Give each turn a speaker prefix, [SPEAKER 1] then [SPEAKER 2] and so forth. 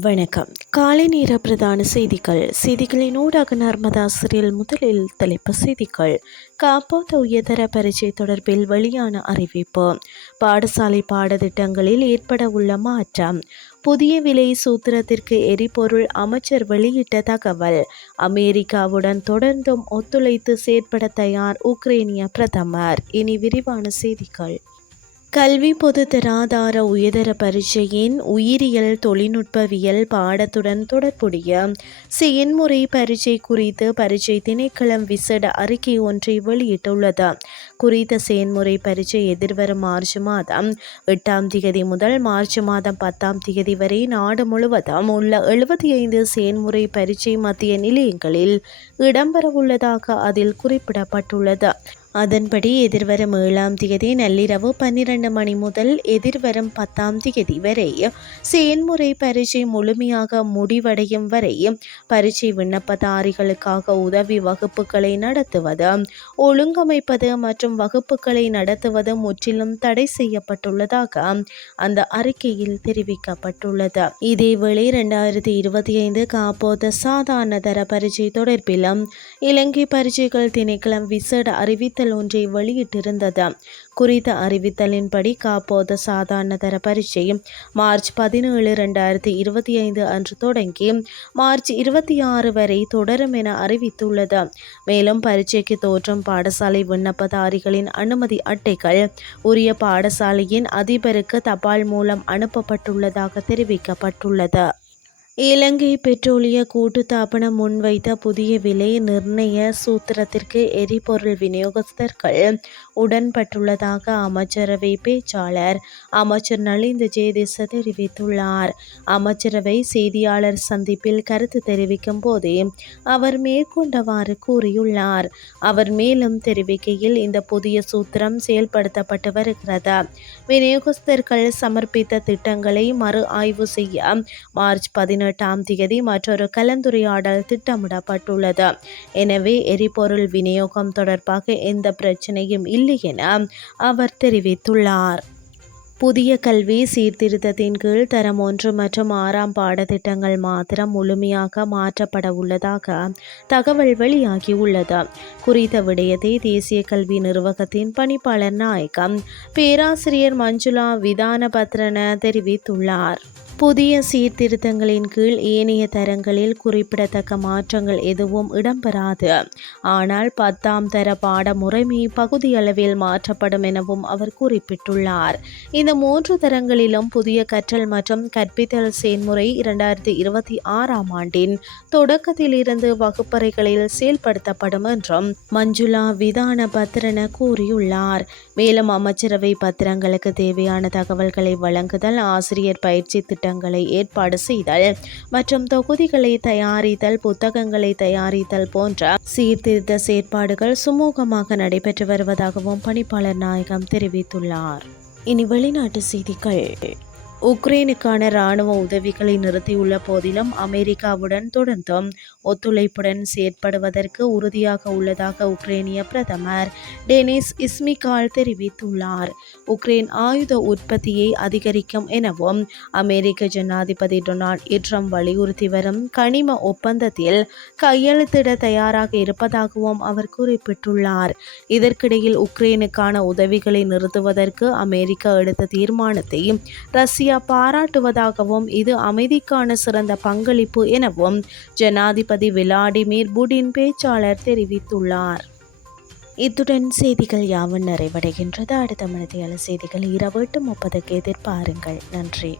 [SPEAKER 1] வணக்கம். காலை நேர பிரதான செய்திகள். செய்திகளின் ஊடாக நர்மதா முதலில் தலைப்பு செய்திகள். காப்போத்த உயர்தர பரீட்சை தொடர்பில் வெளியான அறிவிப்பு. பாடசாலை பாடத்திட்டங்களில் ஏற்பட உள்ள மாற்றம். புதிய விலை சூத்திரத்திற்கு எரிபொருள் அமைச்சர் வெளியிட்ட தகவல். அமெரிக்காவுடன் தொடர்ந்தும் ஒத்துழைத்து செயற்பட தயார் உக்ரைனிய பிரதமர். இனி விரிவான செய்திகள். கல்வி பொது தராதார உயர்தர பரீட்சையின் உயிரியல் தொழில்நுட்பவியல் பாடத்துடன் தொடர்புடைய செயன்முறை பரீட்சை குறித்து பரீட்சை திணைக்களம் விசேட அறிக்கை ஒன்றை வெளியிட்டுள்ளது. குறித்த செயன்முறை பரீட்சை எதிர்வரும் மார்ச் மாதம் எட்டாம் திகதி முதல் மார்ச் மாதம் பத்தாம் திகதி வரை நாடு முழுவதும் உள்ள எழுபத்தி ஐந்து செயன்முறை பரீட்சை மத்திய நிலையங்களில் இடம்பெறவுள்ளதாக அதில் குறிப்பிடப்பட்டுள்ளது. அதன்படி எதிர்வரும் ஏழாம் தேதி நள்ளிரவு பன்னிரண்டு மணி முதல் எதிர்வரும் பத்தாம் தேதி வரை செயல்முறை பரீட்சை முழுமையாக முடிவடையும் வரை பரீட்சை விண்ணப்பதாரிகளுக்காக உதவி வகுப்புகளை நடத்துவது ஒழுங்கமைப்பது மற்றும் வகுப்புகளை நடத்துவது முற்றிலும் தடை செய்யப்பட்டுள்ளதாக அந்த அறிக்கையில் தெரிவிக்கப்பட்டுள்ளது. இதேவேளை இரண்டாயிரத்தி இருபத்தி ஐந்து காப்போத சாதாரண தர பரீட்சை தொடர்பிலும் இலங்கை பரீட்சைகள் திணைக்களம் விசேட அறிவித்த அறிவித்தல் ஒன்றை வெளியிட்டிருந்தது. குறித்த அறிவித்தலின்படி காப்போத சாதாரண தர பரீட்சை மார்ச் பதினேழு இரண்டாயிரத்தி இருபத்தி ஐந்து அன்று தொடங்கி மார்ச் இருபத்தி ஆறு வரை தொடரும் என அறிவித்துள்ளது. மேலும் பரீட்சைக்கு தோற்றும் பாடசாலை விண்ணப்பதாரிகளின் அனுமதி அட்டைகள் உரிய பாடசாலையின் அதிபருக்கு தபால் மூலம் அனுப்பப்பட்டுள்ளதாக தெரிவிக்கப்பட்டுள்ளது. இலங்கை பெட்ரோலிய கூட்டுத்தாபனம் முன்வைத்த புதிய விலை நிர்ணய சூத்திரத்திற்கு எரிபொருள் விநியோகஸ்தர்கள் உடன்பட்டுள்ளதாக அமைச்சரவை பேச்சாளர் அமைச்சர் நலிந்த ஜெயதேச தெரிவித்துள்ளார். அமைச்சரவை செய்தியாளர் சந்திப்பில் கருத்து தெரிவிக்கும் போதே அவர் மேற்கொண்டவாறு கூறியுள்ளார். அவர் மேலும் தெரிவிக்கையில் இந்த புதிய சூத்திரம் செயல்படுத்தப்பட்டு வருகிறது. விநியோகஸ்தர்கள் சமர்ப்பித்த திட்டங்களை மறு ஆய்வு செய்ய மார்ச் பதினெட்டு பதினெட்டாம் தேதி மற்றொரு கலந்துரையாடல் திட்டமிடப்பட்டுள்ளது. எனவே எரிபொருள் விநியோகம் தொடர்பாக எந்த பிரச்சனையும் இல்லை என அவர் தெரிவித்துள்ளார். புதிய கல்வி சீர்திருத்தத்தின் கீழ் தரம் ஒன்று மற்றும் ஆறாம் பாடத்திட்டங்கள் மாத்திரம் முழுமையாக மாற்றப்பட உள்ளதாக தகவல் வெளியாகியுள்ளது. குறித்த விடயத்தை தேசிய கல்வி நிர்வாகத்தின் பணிப்பாளர் நாயகம் பேராசிரியர் மஞ்சுளா விதானபத்ரன தெரிவித்துள்ளார். புதிய சீர்திருத்தங்களின் கீழ் ஏனைய தரங்களில் குறிப்பிடத்தக்க மாற்றங்கள் எதுவும் இடம்பெறாது. ஆனால் பத்தாம் தர பாட முறைமை பகுதியளவில் மாற்றப்படும் எனவும் அவர் குறிப்பிட்டுள்ளார். இந்த மூன்று தரங்களிலும் புதிய கற்றல் மற்றும் கற்பித்தல் செயல்முறை இரண்டாயிரத்தி இருபத்தி ஆறாம் ஆண்டின் தொடக்கத்திலிருந்து வகுப்பறைகளில் செயல்படுத்தப்படும் என்றும் மஞ்சுளா விதான பத்திரன கூறியுள்ளார். மேலும் அமைச்சரவை பத்திரங்களுக்கு தேவையான தகவல்களை வழங்குதல் ஆசிரியர் பயிற்சி திட்டம் திட்டங்களை ஏற்பாடு செய்தல் மற்றும் தொகுதிகளை தயாரித்தல் புத்தகங்களை தயாரித்தல் போன்ற சீர்திருத்த செயற்பாடுகள் சுமூகமாக நடைபெற்று வருவதாகவும் பணிப்பாளர் நாயகம் தெரிவித்துள்ளார். இனி வெளிநாட்டு செய்திகள். உக்ரைனுக்கான இராணுவ உதவிகளை நிறுத்தியுள்ள போதிலும் அமெரிக்காவுடன் தொடர்ந்தும் ஒத்துழைப்புடன் செயற்படுவதற்கு உறுதியாக உள்ளதாக உக்ரைனிய பிரதமர் டெனிஸ் இஸ்மிகால் தெரிவித்துள்ளார். உக்ரைன் ஆயுத உற்பத்தியை அதிகரிக்கும் எனவும் அமெரிக்க ஜனாதிபதி டொனால்ட் ட்ரம்ப் வலியுறுத்தி வரும் கனிம ஒப்பந்தத்தில் கையெழுத்திட தயாராக இருப்பதாகவும் அவர் குறிப்பிட்டுள்ளார். இதற்கிடையில் உக்ரைனுக்கான உதவிகளை நிறுத்துவதற்கு அமெரிக்கா எடுத்த தீர்மானத்தை ரஷ்யா இந்தியா பாராட்டுவதாகவும் இது அமைதிக்கான சிறந்த பங்களிப்பு எனவும் ஜனாதிபதி விளாடிமிர் புடின் பேச்சாளர் தெரிவித்துள்ளார். இத்துடன் செய்திகள் யாவும் நிறைவடைகின்றது. அடுத்த மனதியால செய்திகள் இரவு எட்டு முப்பதுக்கு எதிர்பாருங்கள். நன்றி.